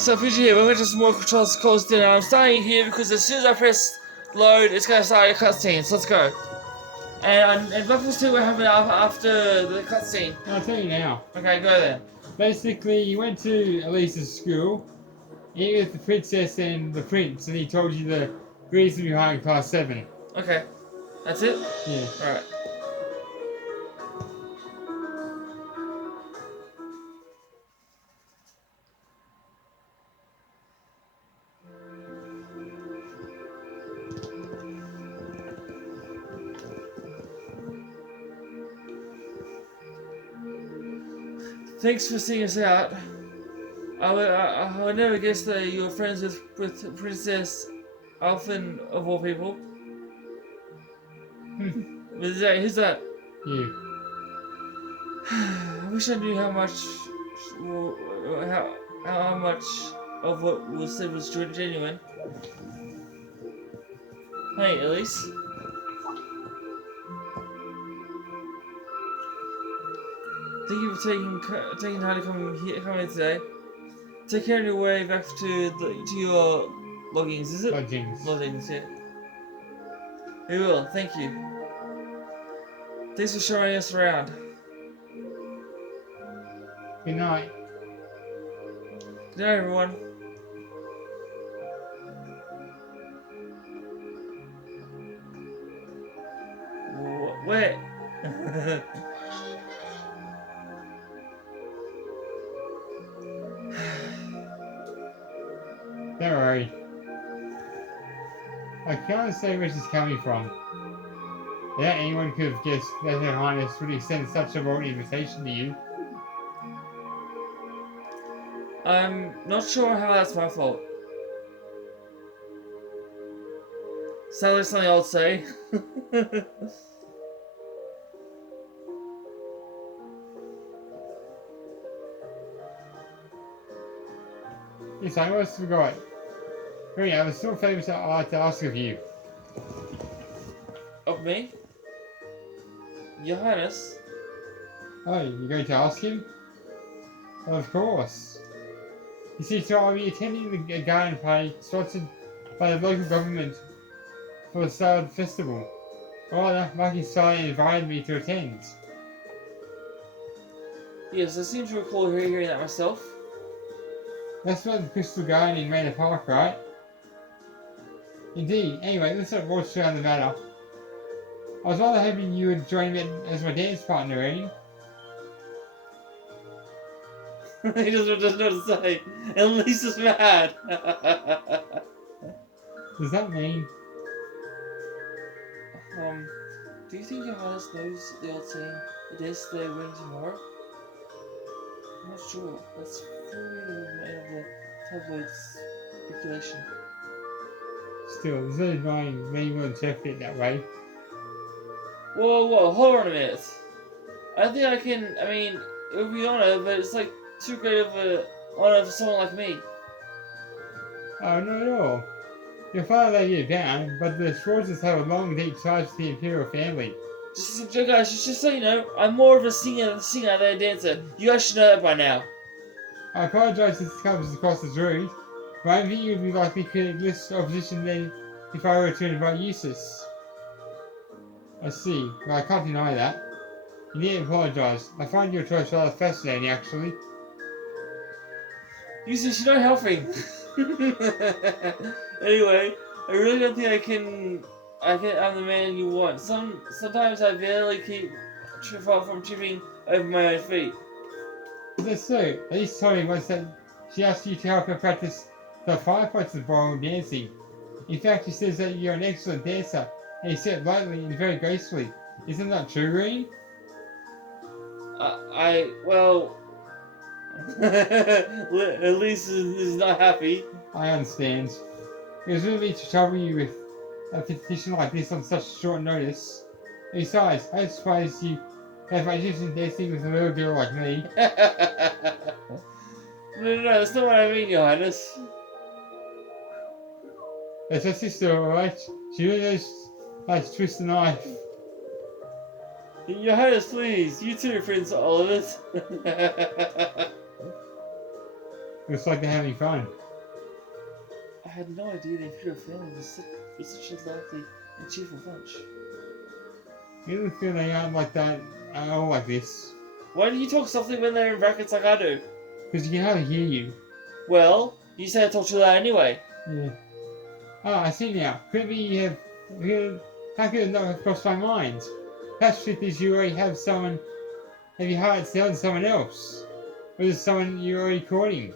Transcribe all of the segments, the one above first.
So Fiji here, we're just more controls closed in. I'm starting here because as soon as I press load, it's gonna start a cutscene. So let's go. And Buffalo's 2 will happen after the cutscene. I'll tell you now. Okay, go then. Basically, you went to Elisa's school, you with the princess and the prince, and he told you the reason behind Class 7. Okay, that's it? Yeah. Alright. Thanks for seeing us out. I would never guess that you were friends with Princess Alphen of all people. Who's that? You. I wish I knew how much of what was said was genuine. Hey, Elise. Thank you for taking time to come in today. Take care on your way back to your lodgings, is it? Lodgings, yeah. We will, thank you. Thanks for showing us around. Good night. Good night, everyone. Wait. Don't worry. I can't say where she's coming from. Yeah, anyone could have guessed that Her Highness would extend such a royal invitation to you. I'm not sure how that's my fault. Sounds like something I would say. Yes, I almost forgot. Oh yeah, I was still famous to ask of you. Of me? Your Highness? Oh, you're going to ask him? Of course. You see, so I'll be attending the garden party sponsored by the local government for the Salad Festival. Rather, Marky Sally invited me to attend. Yes, I seem to recall hearing that myself. That's what the Crystal Garden in Manor Park, right? Indeed. Anyway, let's not rush around the matter. I was rather hoping you would join me as my dance partner, eh? He doesn't know what to say. And Lisa's mad. Does that mean? Do you think your Highness knows the old saying, the dance today, win tomorrow? I'm not sure. That's very main of the tabloid's speculation. Still, there's no denying many will interpret it that way. Whoa, hold on a minute. I think I can, I mean, it would be an honor, but it's like too great of an honor for someone like me. Oh, not at all. Your father laid you down, but the Schwarzes have a long, deep ties to the Imperial family. Just so you know, I'm more of a singer than a dancer. You guys should know that by now. I apologize if this comes across as rude, but I think you'd be likely to create less opposition than if I were to invite Eustace. I see. Well, I can't deny that. You needn't apologize. I find your choice rather fascinating, actually. Eustace, you're not helping. Anyway, I really don't think I'm the man you want. Sometimes I barely keep from tripping over my own feet. That's so. At least told me once that she asked you to help her practice the firefights of ballroom dancing. In fact, she says that you're an excellent dancer, and you step lightly and very gracefully. Isn't that true, Green? Well, at least is not happy. I understand. It was really to trouble you with a petition like this on such short notice. Besides, I suppose you have my interest in dancing with a little girl like me. No, that's not what I mean, Your Highness. That's her sister, alright? She really knows how to twist the knife. Your Highness, please. You too, Prince Oliver. Looks like they're having fun. I had no idea the Imperial family was such a lively and cheerful bunch. You don't feel they aren't like that at all like this. Why do you talk softly when they're in brackets like I do? Because you can hardly hear you. Well, you said I talk too loud anyway. Yeah. Oh, I see now. Could be how could it not have crossed my mind? Perhaps truth is you already have your heart set on someone else. Or is it someone you're already courting?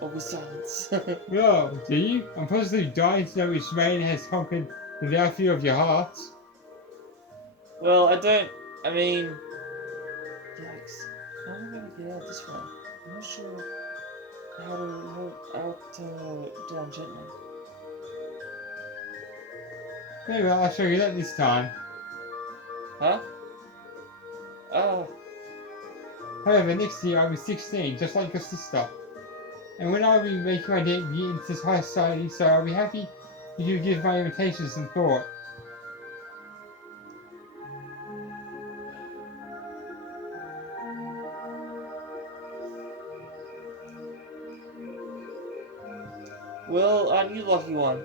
Always silence. Well, do you? I'm positively dying to know which maiden has conquered the value of your heart. Well, I mean... Yikes. How am I gonna get out this way? I'm not sure how to hold down gently. Very well, I'll show you that this time. Huh? Ah. However, next year I'll be 16, just like your sister. And when I'll be making my debut into this high society, so I'll be happy if you give my invitation some thought. Well, aren't you the lucky one?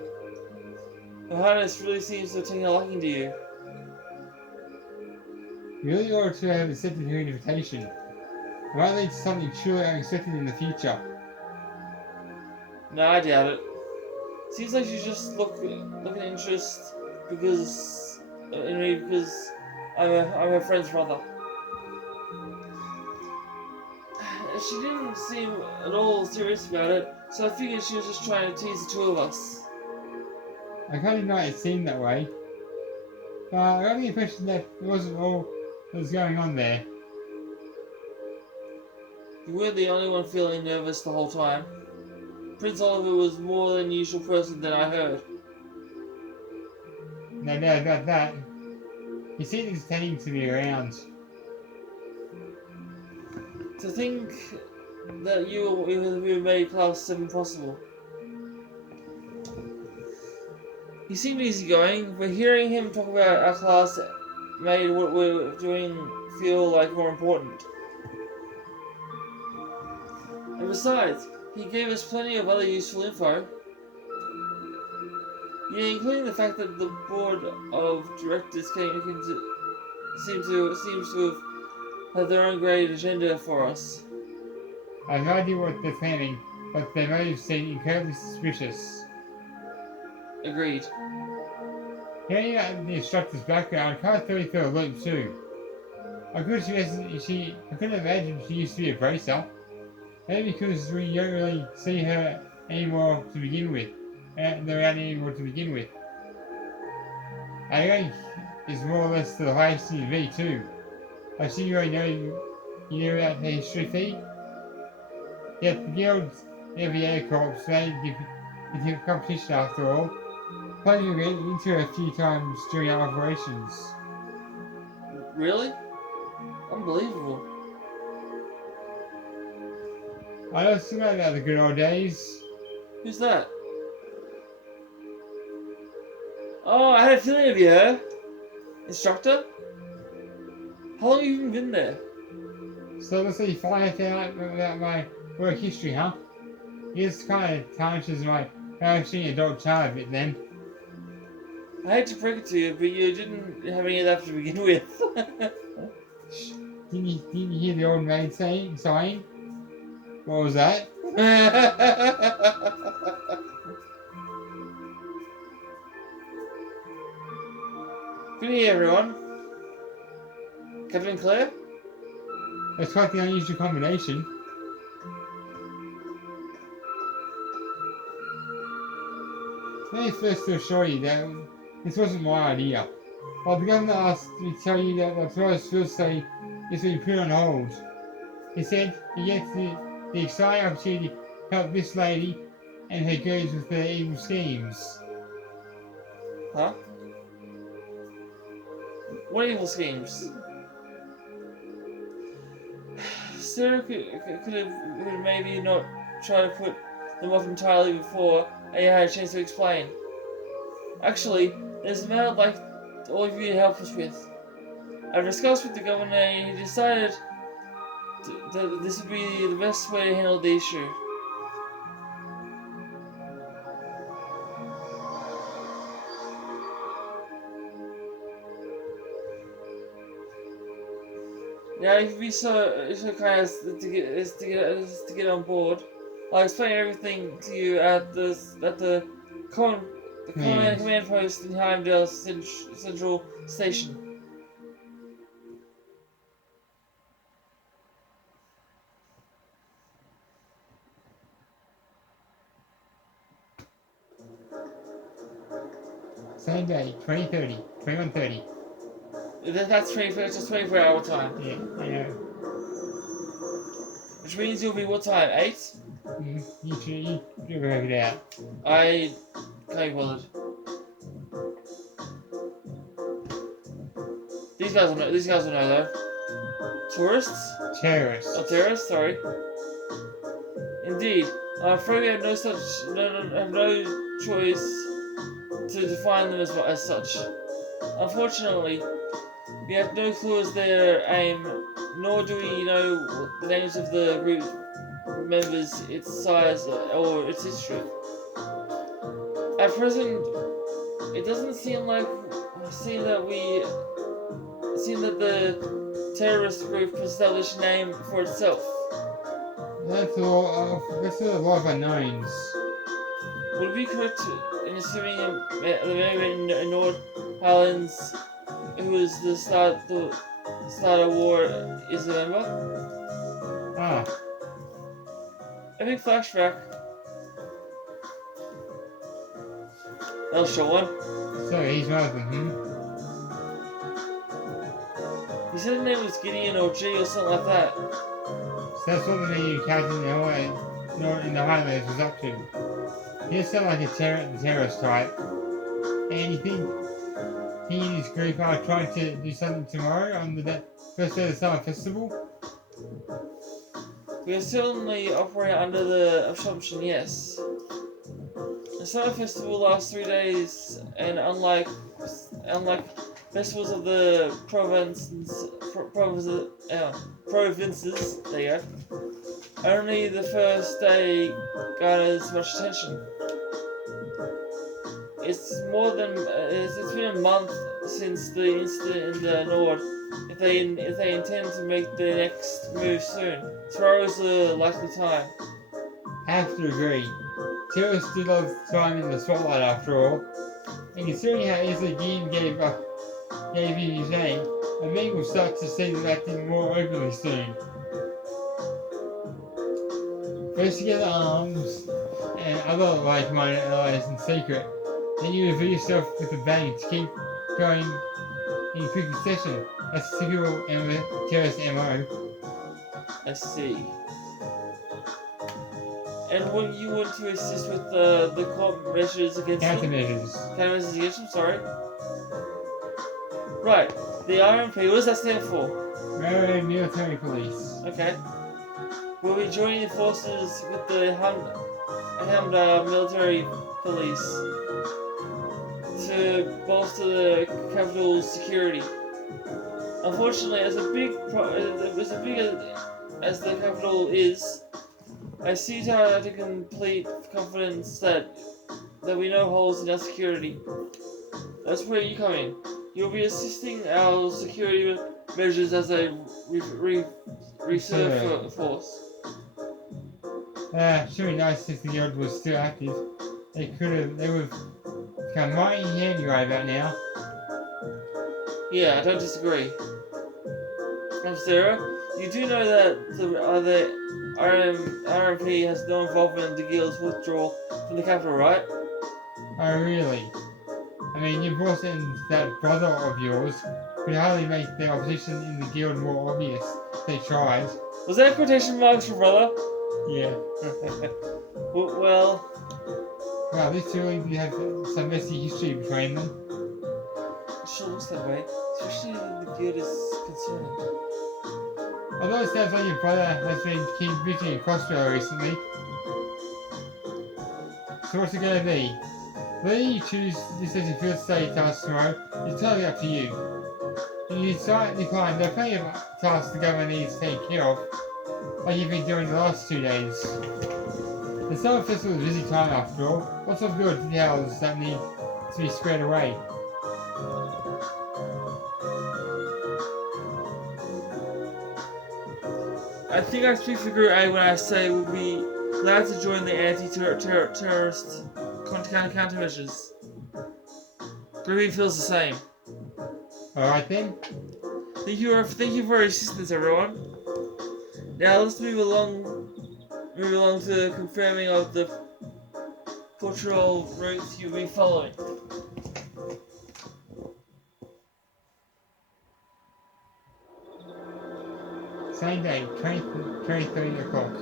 Her Highness really seems to have taken a liking to you. You really ought to have accepted her invitation. It might lead to something truly unexpected in the future. No, I doubt it. Seems like she's just looking interest because in me because I'm her friend's brother. She didn't seem at all serious about it, so I figured she was just trying to tease the two of us. I can't deny it seemed that way. I got the impression that it wasn't all that was going on there. You weren't the only one feeling nervous the whole time. Prince Oliver was more than usual person than I heard. No doubt about that. He seems intending to be around. To think that you made Class 7 possible. He seemed easygoing, but hearing him talk about our class made what we're doing feel like more important. And besides, he gave us plenty of other useful info. Yeah, including the fact that the board of directors seems to have had their own great agenda for us. I have no idea what they're planning, but their motives seem incredibly suspicious. Agreed. Hearing out the instructor's background, I can't really feel a loop too. I couldn't imagine she used to be a bracer. Maybe because we don't really see her anymore to begin with. Around anymore to begin with. I think is more or less the highest in V too. I see you already know about the history fee. Yet the guild's Aviator Corps made the competition after all. Playing into her a few times during our operations. Really? Unbelievable. I don't forget about the good old days. Who's that? Oh, I had a feeling of you. Instructor? How long have you even been there? So let's say you find out about my work history, huh? This kind of tarnishes my embarrassing adult child a bit then. I hate to break it to you, but you didn't have any of that to begin with. Didn't you hear the old maid sighing? What was that? Good evening, everyone. Captain Claire? That's quite the unusual combination. Let me first to assure you that this wasn't my idea. While the governor asked me to tell you that the Flores field study is being put on hold, he said he gets the exciting opportunity to help this lady and her girls with their evil schemes. Huh? What evil schemes? Sarah could have maybe not tried to put them off entirely before I had a chance to explain. Actually, there's a matter I'd like all of you to help us with. I discussed with the governor and he decided that this would be the best way to handle the issue. Now, if you be so kind as to get on board, I'll explain everything to you at the command post in Heimdall Central Station. Same day, 20:30, 21:30. That's 24-hour time. Yeah. Which means you'll be what time? 8? You work it out. I can't be bothered. These guys will know though. Tourists? Terrorists. Oh, terrorists, sorry. Indeed. I'm afraid we have no choice to define them as such. Unfortunately, we have no clue as their aim, nor do we know the names of the group members, its size, or its history. At present, it doesn't seem that the terrorist group has established a name for itself. That's a lot of unknowns. Would it be correct in assuming the man in North Highlands, who was the start of war, is a member? Ah. Epic flashback. That'll show one. So he's one of them, He said his name was Gideon or G or something like that. So that's what the new captain in the Highlands was up to. He sounded like a terrorist type. And you think he and his group are trying to do something tomorrow on the first day of the summer festival? We are certainly operating under the assumption, yes. The summer festival lasts 3 days, and unlike festivals of the provinces, there you go, only the first day garners much attention. It's been a month since the incident in the north. If they intend to make their next move soon, tomorrow is the likely time. I have to agree. Terrorists do love time in the spotlight after all. And considering how easily Dean gave you his name, I think we'll start to see them acting more openly soon. First you get the arms and other like-minded allies in secret, then you reveal yourself with a bang to keep going in quick succession. That's a typical terrorist MO. I see. And when you want to assist with the court measures against Countermeasures against them, sorry. Right, the RMP, what does that stand for? Railroad Military Police. Okay. We'll be joining forces with the Hamda Military Police to bolster the capital's security. Unfortunately, as big as the capital is, I see to complete confidence that we know holes in our security. That's where you come in. You'll be assisting our security measures as a reserve force. Sure be nice if the guild was still active. They would have become mighty handy right about now. Yeah, I don't disagree. Sarah, you do know that the RMP has no involvement in the guild's withdrawal from the capital, right? Oh, really? I mean, you brought in that brother of yours could hardly make the opposition in the guild more obvious if they tried. Was that quotation marks for brother? Yeah. Well, these two really have some messy history between them. It sure looks that way, especially when the guild is concerned. Although it sounds like your brother has been keeping busy in Crossrail recently. So what's it going to be? Whether you choose this as your first day task tomorrow is totally up to you. You decline, there are plenty of tasks the government needs to take care of, like you've been doing the last 2 days. The summer festival is a busy time after all. Lots of good details that need to be squared away. I think I speak for Group A when I say we'll be glad to join the anti-terrorist countermeasures. Group B feels the same. Alright then. Thank you for your assistance, everyone. Now let's move along to confirming of the cultural routes you'll be following. Same day, 23 o'clock.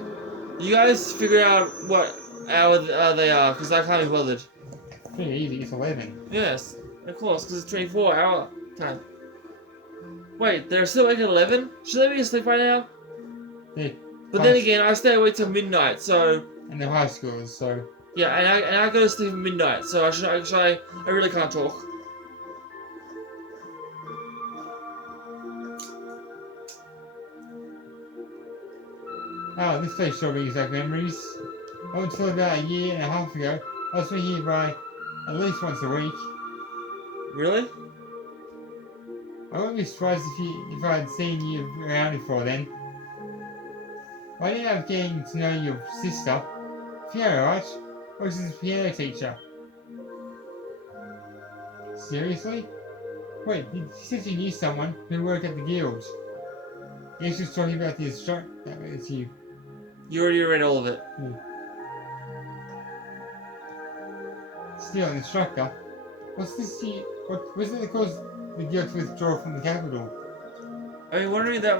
You guys figure out what hour they are, because I can't be bothered. Pretty easy, it's 11. Yes, of course, because it's 24-hour time. Wait, they're still awake at 11? Should they be asleep right now? Yeah. But then again, I stay awake till midnight, so... And they're high schoolers, so... Yeah, and I go to sleep at midnight, so I really can't talk. Oh, this place sure brings back memories. Up until about a year and a half ago, I was here by at least once a week. Really? I wouldn't be surprised if I had seen you around before then. I ended up getting to know your sister. Fiona, right? Or is this a piano teacher? Seriously? Wait, you said you knew someone who worked at the guild. Yes, she was talking about the instructor. It's you. You already read all of it. Still, an instructor. What's this? What wasn't it cause the guild to withdraw from the capital? I've been wondering that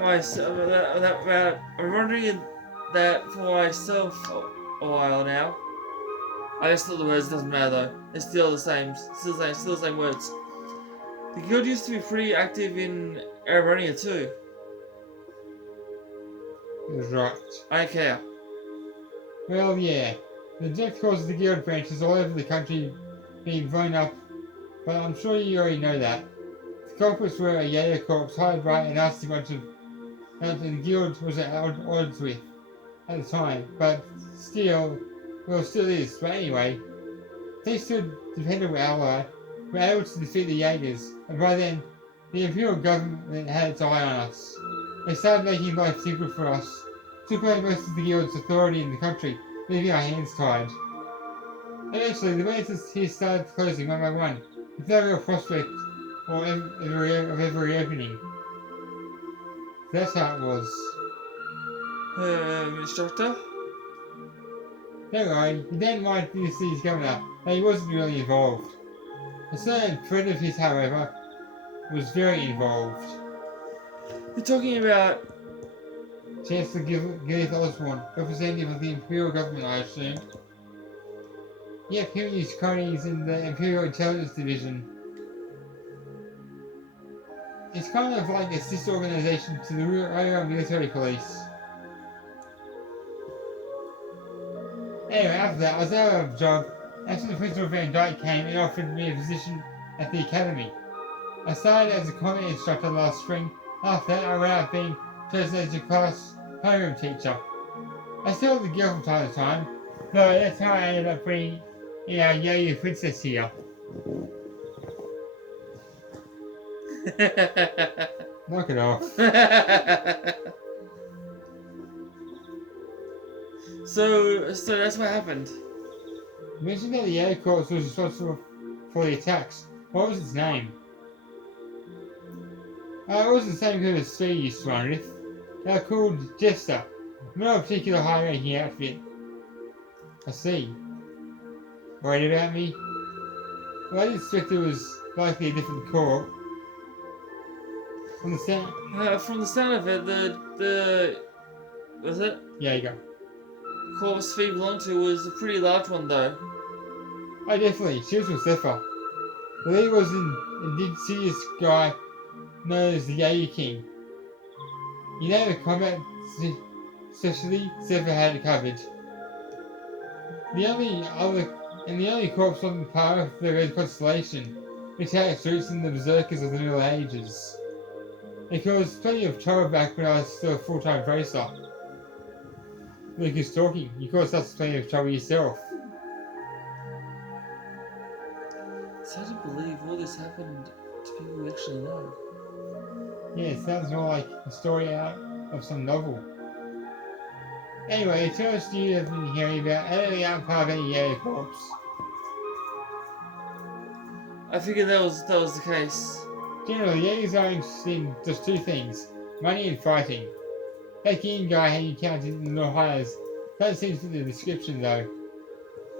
for myself a while now. I just thought the words doesn't matter though. It's still the same. Still the same words. The guild used to be pretty active in Erebronia too. It was right. I don't care. Well, yeah. The direct cause of the guild branches all over the country being blown up, but I'm sure you already know that. The culprits were a Yayo Corps hired by a nasty bunch of that the guild was at odds with at the time, but still is. But anyway, they stood dependable ally, were able to defeat the Jaegers, and by then, the Imperial government had its eye on us. They started making life difficult for us, took away most of the guild's authority in the country, leaving our hands tied. Eventually, the branches here started closing one by one, with no real prospect of ever reopening. That's how it was. Instructor? Don't worry, he didn't mind the city's governor, but he wasn't really involved. A certain friend of his, however, was very involved. You're talking about... Chancellor Gilith Osborne, representative of the Imperial government, I assume. Yep, him and his cronies in the Imperial Intelligence Division. It's kind of like a sister organization to the Royal Military Police. Anyway, after that, I was out of a job after the Principal Van Dyke came and offered me a position at the academy. I started as a combat instructor last spring. After that, I went out being chosen as a class homeroom teacher. I still have the guild from time to time, though that's how I ended up bringing in our Yayo princess here. Knock it off. So that's what happened. You mentioned that the Yayo Corps was responsible for the attacks. What was its name? It wasn't the same group as Speed used to run with. They were called Jester. Not a particular high-ranking outfit. I see. Worried about me? Well, I didn't expect it was likely a different corps. From the sound of it, the was it? Yeah, you go. Corps Speed belonged to was a pretty large one though. Oh, definitely. She was from Zephyr. The leader was an insidious guy known as the Yayo King. You know the combat specialty Zephyr had it covered. The only corps on the power of the Red Constellation, which had its roots in the Berserkers of the Middle Ages. It caused plenty of trouble back when I was still a full-time racer. Lucas talking. You caused us plenty of trouble yourself. It's hard to believe all this happened to people we actually know. Yeah, it sounds more like a story out of some novel. Anyway, it turns to you have been hearing about early out part of any Yeti corps. I figured that was the case. Generally, Yetis are interested in just two things, money and fighting. That King guy had encountered in the Highlands doesn't seem to fit the description though.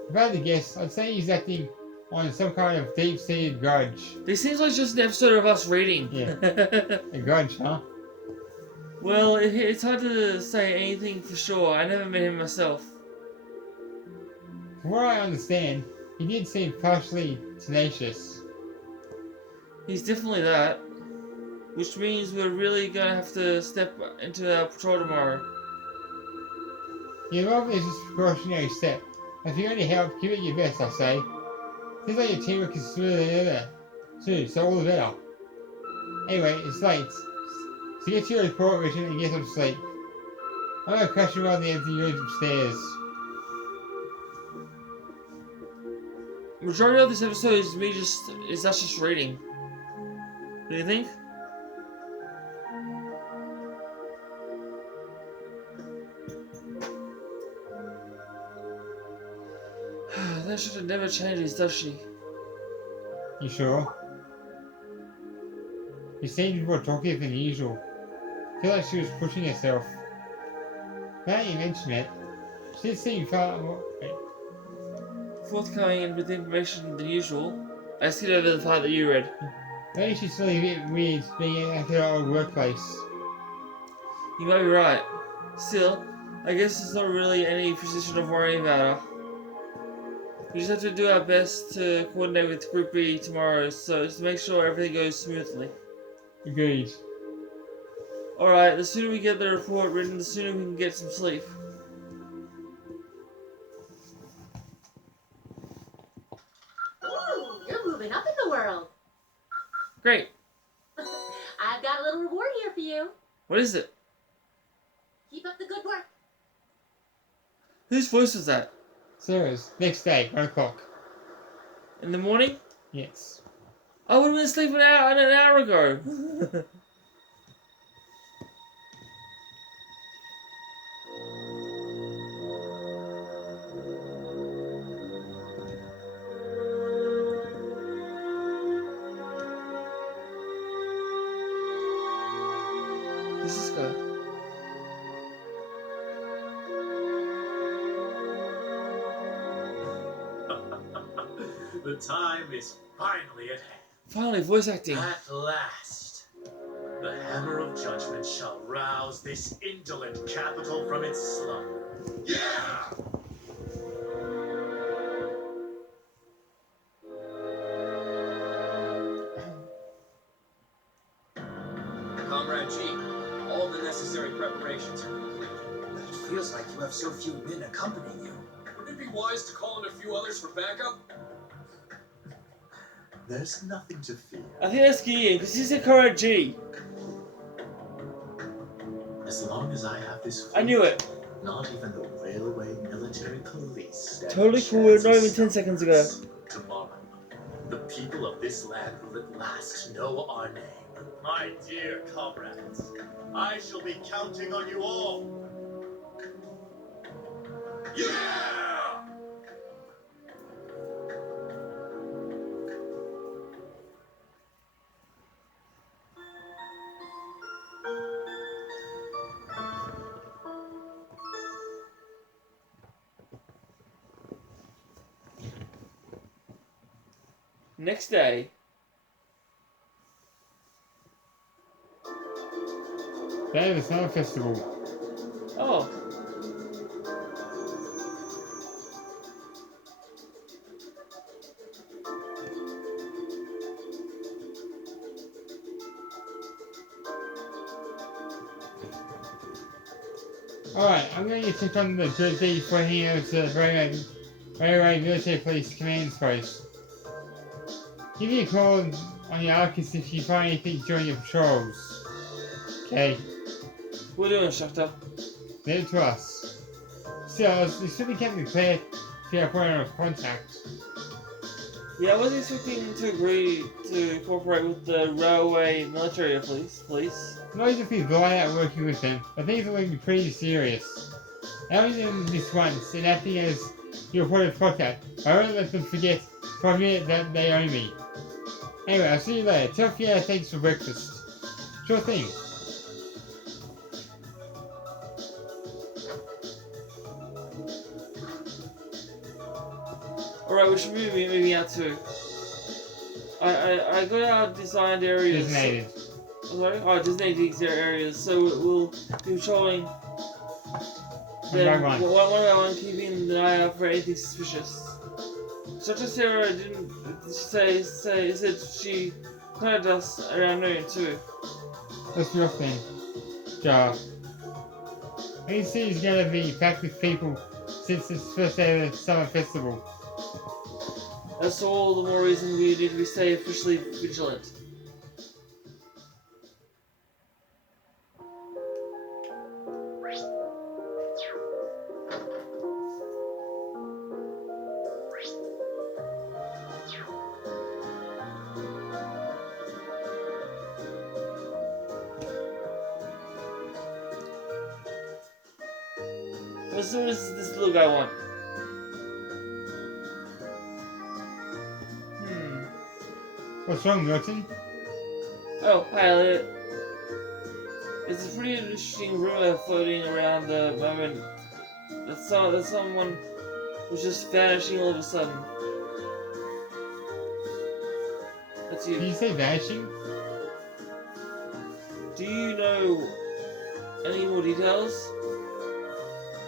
If I had to guess, I'd say he's acting on some kind of deep-seated grudge. This seems like just an episode of us reading. Yeah. A grudge, huh? Well, it's hard to say anything for sure. I never met him myself. From what I understand, he did seem partially tenacious. He's definitely that. Which means we're really gonna have to step into our patrol tomorrow. Yeah, well, it's just a precautionary step. If you only help, give it your best, I say. Seems like your teamwork is smoother than ever, too, so all the better. Anyway, it's late. So get to your report, Richard, and get some sleep. I'm gonna crash around the empty rooms upstairs. Majority of this episode is us just reading. Do you think? That should have never changes, does she? You sure? You seemed more talkative than usual. I feel like she was pushing herself. Now that you mention it, she did seem far more... Forthcoming and with information than usual. I skipped over the part that you read. Maybe she's feeling a bit weird being at her old workplace. You might be right. Still, I guess there's not really any position of worrying about her. We just have to do our best to coordinate with Group B tomorrow, so to make sure everything goes smoothly. Agreed. Alright, the sooner we get the report written, the sooner we can get some sleep. Ooh, you're moving up in the world. Great. I've got a little reward here for you. What is it? Keep up the good work. Whose voice was that? Sarah's. Next day, 1 o'clock. In the morning? Yes. I would have been asleep an hour ago. Who's this guy? The time is finally at hand. Finally, voice acting. At last, the hammer of judgment shall rouse this indolent capital from its slumber. Yeah! Comrade G, all the necessary preparations are complete. It feels like you have so few men accompanying you. Wouldn't it be wise to call in a few others for backup? There's nothing to fear. I think that's Gideon, because he's a correct G. As long as I have this I knew it. Not even the railway military police stand Totally a cool, chance not of even 10 seconds ago. this. Tomorrow, the people of this land will at last know our name. My dear comrades, I shall be counting on you all. Yeah! Next day. Day of the Summer Festival. Oh. Alright, I'm going to check on the Group B before heading over to the Railway Military Police Command Post. Give me a call on your Arcus if you find anything during your patrols. Okay, What are you doing, Instructor? leave it to us. Still, it should be kept clear to our point of contact. Yeah, I wasn't expecting to agree to cooperate with the railway military police. Not even if we lie out working with them, I think it's going to be pretty serious. I only did them this once, and acting as your point of contact, I won't let them forget for a minute that they owe me. Anyway, I'll see you later. Tell Fiona thanks for breakfast. Sure thing. Alright, we should be moving out too. I got our designed areas. Designated. Sorry? Oh, designated areas, so we'll be patrolling them One by one. one by one, keeping an eye out for anything suspicious. Dr. Sarah didn't said she contacted us around noon too. That's your thing. Jar. Main City's gonna be packed with people since it's first day of the summer festival. That's all the more reason we need to stay officially vigilant. What does this little guy want? What's wrong, Milton? Oh, hi Elliot. It's a pretty interesting rumor floating around the moment that someone was just vanishing all of a sudden. That's Did you. you say vanishing? Do you know any more details?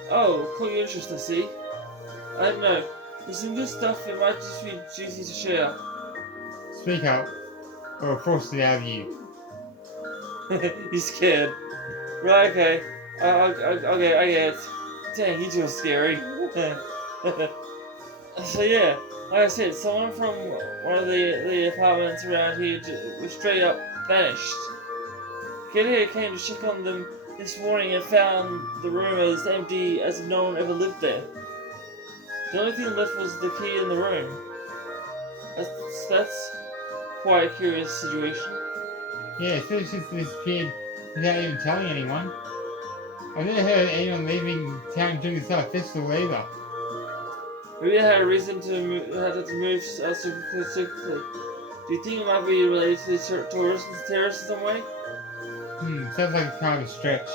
Oh, caught your interest, I see. I don't know. There's some good stuff, it might just be juicy to share. Speak up, or I'll force it out of you. He's scared. Right, okay. Okay, I get it. Dang, you two are scary. So yeah, like I said, someone from one of the apartments around here was straight up vanished. Kid here came to check on them this morning and found the room as empty as if no one ever lived there. The only thing left was the key in the room. That's quite a curious situation. Yeah, especially since they disappeared without even telling anyone. I've never heard of anyone leaving town during the summer festival either. Maybe they had a reason to move so quickly. Do you think it might be related to the terrorists in some way? Sounds like a kind of a stretch.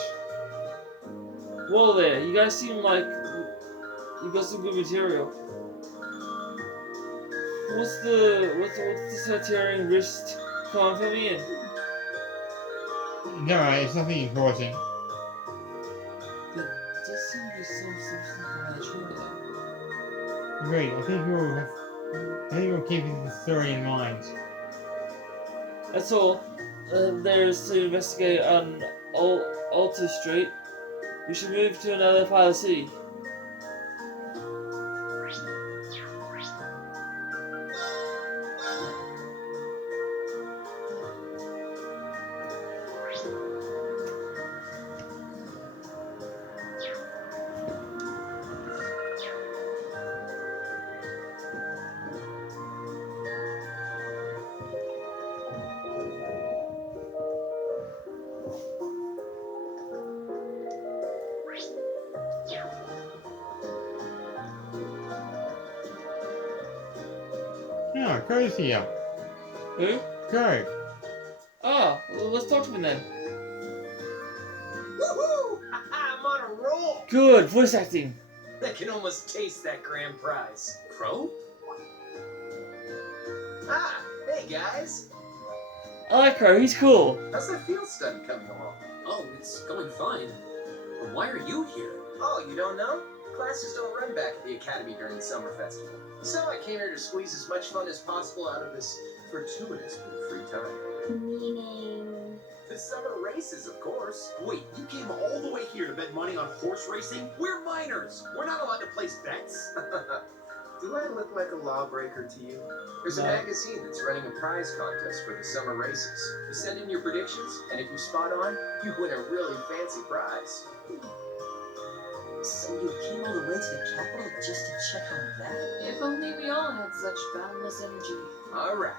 Whoa there, you guys seem like you got some good material. What's the Satirian wrist? Come on, fill me in. No, it's nothing important. There does seem to be something behind the trigger though. Agreed. I think we'll keep the story in mind. That's all. There's to investigate on Alta Street. We should move to another part of the city. Oh, Crow's here. Who? Crow. Oh, well, let's talk to him then. Woohoo! I'm on a roll! Good, voice acting. I can almost taste that grand prize. Crow? Ah, hey guys! I like Crow, he's cool. How's that field study coming along? Oh, it's going fine. But why are you here? Oh, you don't know? Classes don't run back at the academy during the summer festival. So I came here to squeeze as much fun as possible out of this fortuitous bit of free time. Meaning... The summer races, of course. Wait, you came all the way here to bet money on horse racing? We're minors. We're not allowed to place bets. Do I look like a lawbreaker to you? There's a No. magazine that's running a prize contest for the summer races. You send in your predictions, and if you spot on, you win a really fancy prize. So you came all the way to the capital just to check on that? If only we all had such boundless energy. Alright,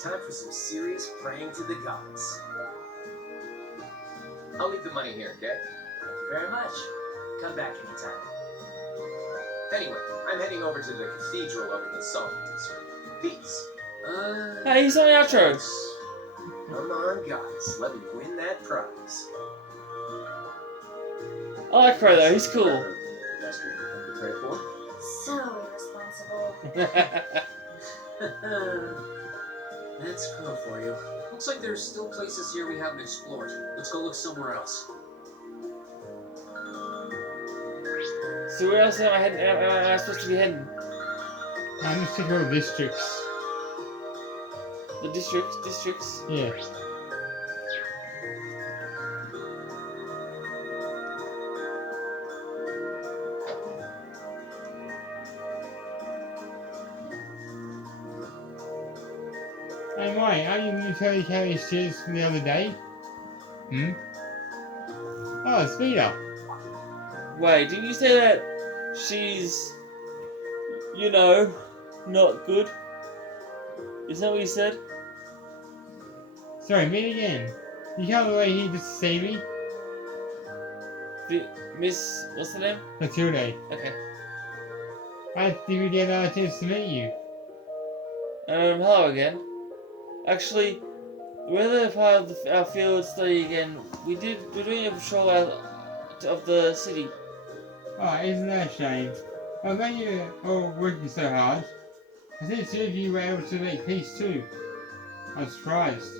time for some serious praying to the gods. I'll leave the money here, okay? Thank you very much. Come back anytime. Anyway, I'm heading over to the cathedral up in the Salt District. Peace. Hey, he's on the outro. Come on, guys. Let me win that prize. I like Frodo, he's cool. Pedestrian to pray for. So irresponsible. That's cool for you. Looks like there's still places here we haven't explored. Let's go look somewhere else. So where else am I supposed to be heading? I'm just checking all the districts. The districts? Yeah. Hey Mike, aren't you going to tell you carry shares from the other day? Hmm? Oh, it's Vita. Wait, didn't you say that she's, you know, not good? Is that what you said? Sorry, meet again. You come all the way here just to see me? Miss, what's the name? Matilda. Okay. I didn't get a chance to meet you. Hello again. Actually, we're the part of our field study again. We're doing a patrol out of the city. Oh, isn't that a shame? Although you're all working so hard, I think two of you were able to make peace too. I'm surprised.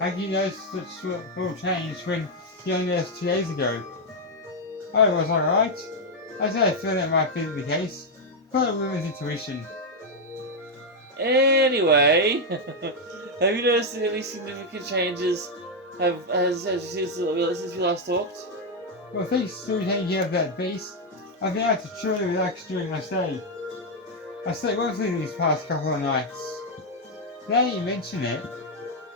How can you notice such small change when you only left 2 days ago? Oh, was I right? I said I thought that might be the case. Call it women's intuition. Anyway, have you noticed any significant changes since we last talked? Well, thanks to taking care of that beast, I've been able to truly relax during my stay. I slept wonderfully these past couple of nights. Now that you mention it,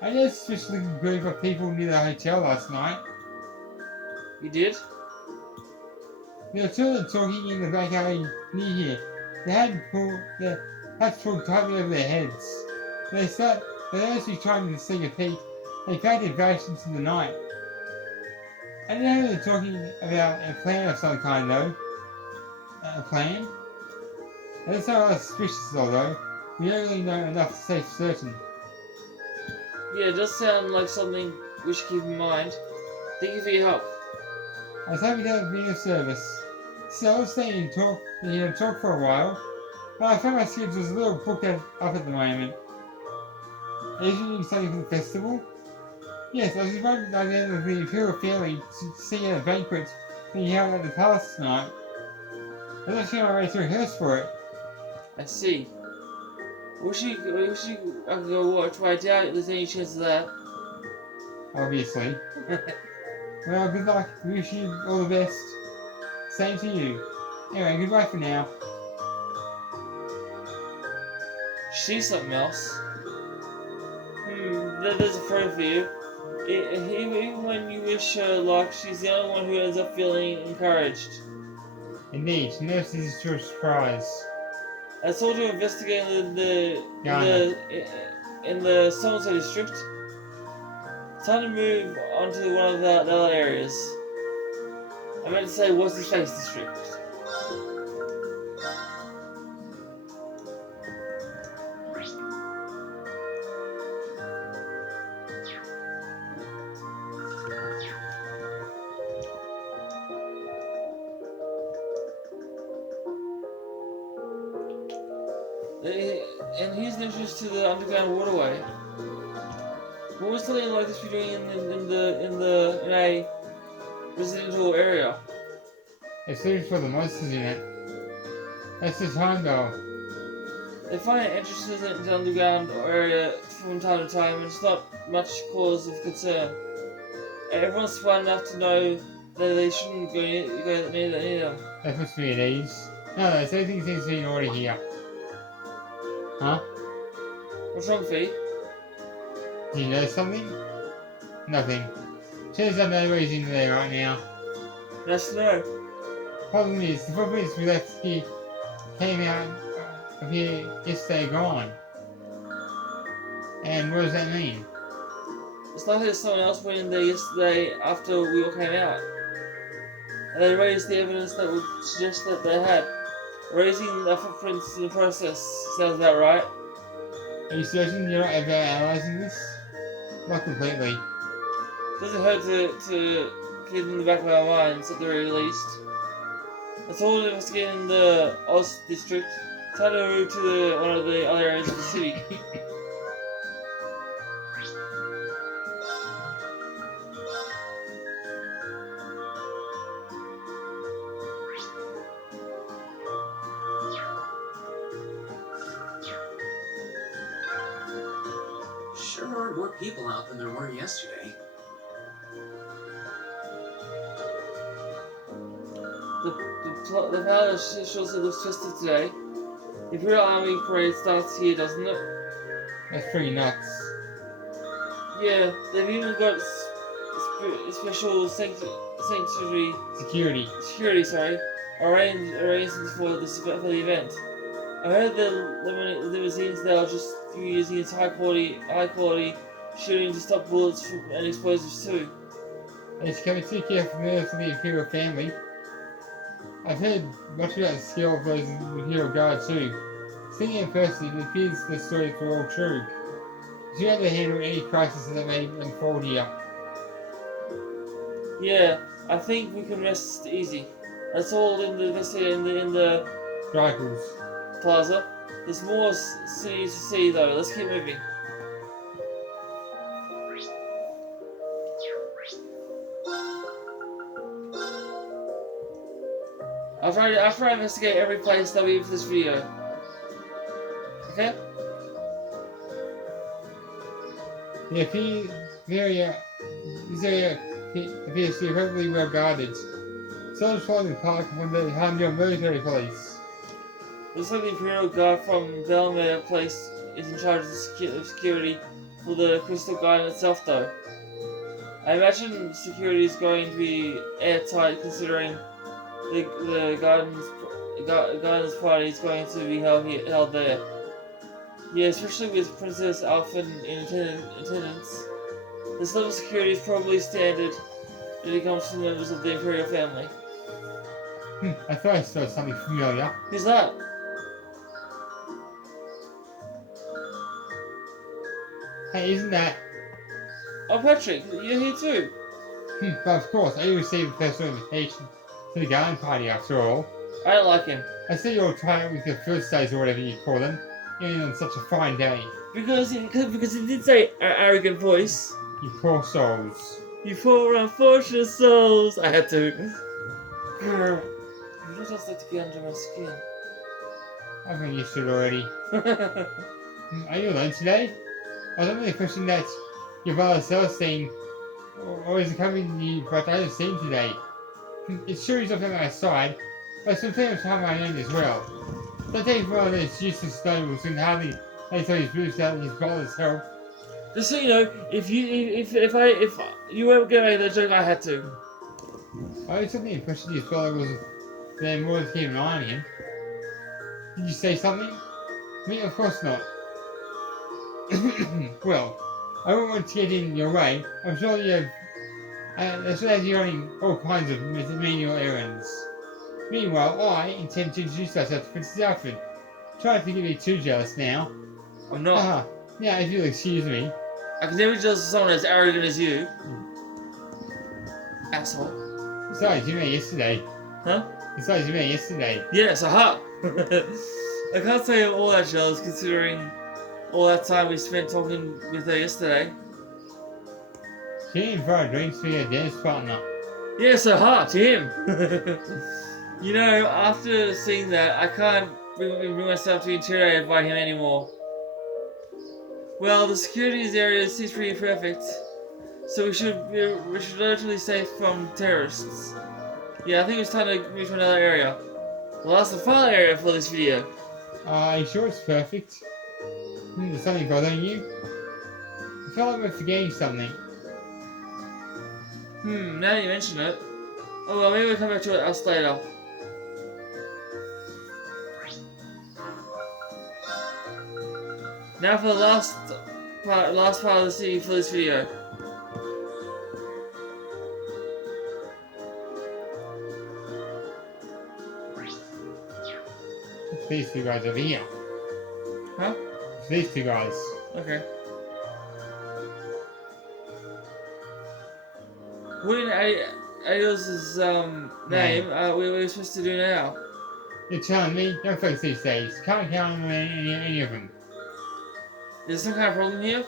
I noticed a suspicious looking group of people near the hotel last night. You did? There were two of them talking in the back alley near here. They had hats pulled tightly over their heads. They actually trying to sneak a peek. They faded vanished into the night. I know they're talking about a plan of some kind though. A plan? That's not rather suspicious though. We don't really know enough to say for certain. Yeah, it does sound like something we should keep in mind. Thank you for your help. I was hoping that would be of service. So I was staying and talk for a while. But I found my schedule was a little booked up at the moment. Are you doing something for the festival? Yes, I was invited by the end of the Imperial family to see at a banquet being held at the palace tonight. I was actually on my way to rehearse for it. I see. We should go watch, but I doubt there's any chance of that. Obviously. Well, good luck. Wish you all the best. Same to you. Anyway, goodbye for now. She's something else. There's a friend for you. Even when you wish her luck, she's the only one who ends up feeling encouraged. Indeed, nurse is a surprise. I told you to investigate in the so-and-so district. Time to move on to one of the other areas. I meant to say, what's his face district? And here's an entrance to the underground waterway. What would something like this be doing in a residential area? It's suited for the monsters in it. That's the time though. They find entrances into the underground area from time to time, and it's not much cause of concern. Everyone's smart enough to know that they shouldn't go near them. That puts me at ease. No, everything seems to be in order here. Huh? What's wrong, Fee? Do you know something? Nothing. Turns out nobody's in there right now. Nice to know. Problem is, the footprints we left here came out of here yesterday gone. And what does that mean? It's likely that someone else went in there yesterday after we all came out. And they raised the evidence that would suggest that they had. Raising the footprints in the process. Sounds about right. Are you certain you're not ever analysing this? Not completely. Doesn't hurt to keep in the back of our minds at the very least. Let's all investigate in the Oz district. Try to route to one of the other areas of the city. Sure are more people out than there were yesterday. The palace shows it looks festive today. The Imperial Army parade starts here, doesn't it? That's pretty nuts. Yeah, they've even got special sanctuary Security. security, arranged for the event. I heard the limousines they are just using its high quality shooting to stop bullets and explosives too. It's coming too careful for the Imperial family. I've heard much about the skill of those Imperial Guard too. Seeing it personally, it appears the stories were all true. Do you ever handle any crisis that may unfold here? Yeah, I think we can rest easy. That's all in the Rifles. plaza. There's more city to see though. Let's keep moving. After I investigate every place that we in for this video. Okay? This area appears to be perfectly well guarded. Someone's following the park when they harmed your military police. Looks like the Imperial Guard from Belmere Place is in charge of the security for the Crystal Garden itself though. I imagine security is going to be airtight considering the garden's party is going to be held there. Yeah, especially with Princess Alphen in attendance. This level of security is probably standard when it comes to members of the Imperial family. I thought I saw something familiar. Who's that? Hey, isn't that? Oh, Patrick, you're here too. But of course, I received a personal invitation to the garden party after all. I don't like him. I see you're trying with your first days or whatever you call them, even on such a fine day. Because he did say arrogant voice. You poor souls. You poor unfortunate souls. I had to. You just like to get under my skin. I've been used to it already. Are you alone today? I was under the impression that your brother Celestine or is accompanying you, but I haven't seen today. It's sure he's off at my side, but I spend plenty of time on my own as well. Don't take it for one of those useless nobles and hardly let his moves out his brother's help. Just so you know, if you weren't gonna make that joke, I had to. I was under the impression his brother was there more to keep an eye on him. Did you say something? Me, of course not. Well, I won't want to get in your way. I'm sure you have. As well as you're running all kinds of menial errands. Meanwhile, I intend to introduce myself to Princess Alfred. Try not to get me too jealous now. I'm not. Yeah, if you'll excuse me. I can never be jealous of someone as arrogant as you. Asshole. Besides, you met yesterday. Huh? Besides, you met yesterday. Yes, aha! I can't say I'm all that jealous considering all that time we spent talking with her yesterday. She didn't invite drinks for your dance partner. Yes, aha, to him! You know, after seeing that, I can't bring myself to be intimidated by him anymore. Well, the security in this area seems pretty perfect, so we should be relatively safe from terrorists. Yeah, I think it's time to move to another area. Well, that's the final area for this video. Are you sure it's perfect? There's something bothering you? I feel like we're forgetting something. Now you mention it. Oh well, maybe we'll come back to it else later. Now for the last part of the city for this video. It's these two guys over here. Huh? It's these two guys. Okay. What in Adios' name we were supposed to do now? You're telling me, young folks these days, can't count on any of them. There's some kind of problem here?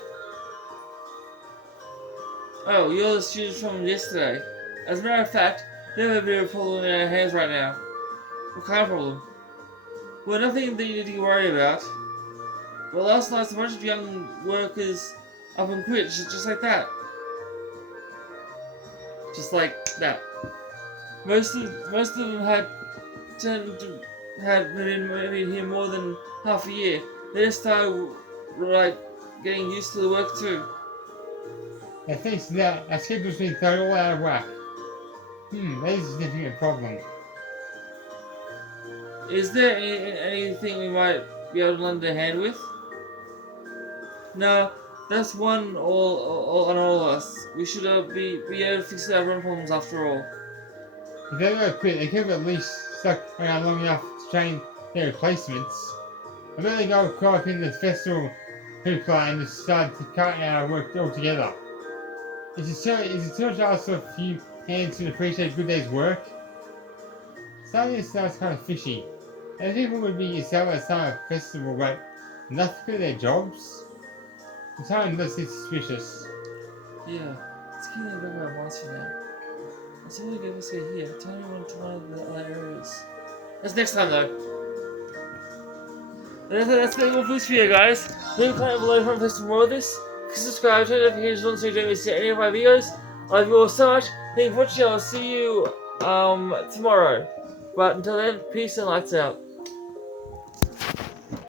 Oh, you're the students from yesterday. As a matter of fact, we have a bit of a problem in our hands right now. What kind of problem? Well, nothing that you need to worry about. Well, last night a bunch of young workers up and quit, just like that. Just like that. Most of them had been here more than half a year. They just started getting used to the work too. And thanks to that, our schedule's been thrown all out of whack. That is a significant problem. Is there anything we might be able to lend a hand with? No, that's one on all of us. We should be able to fix our own problems after all. If they were to quit, they could have at least stuck around long enough to train their replacements. I bet they got caught up in the festival hoopla and decided to cut out our work altogether. Is it too much to ask for a few hands to appreciate a good day's work? Some of this sounds kind of fishy. And people would be yourself at some festival, but not to quit their jobs? The time does seem suspicious. Yeah, let's keep that back of our minds for now. That's all we gave us here. Tell me one to one of the other areas. That's next time though. That's the all for this video, guys. Leave a comment below if you want to see more of this. Subscribe, turn notifications on so you don't miss any of my videos. I love you all so much. Thank you for watching. I'll see you tomorrow. But until then, peace and lights out.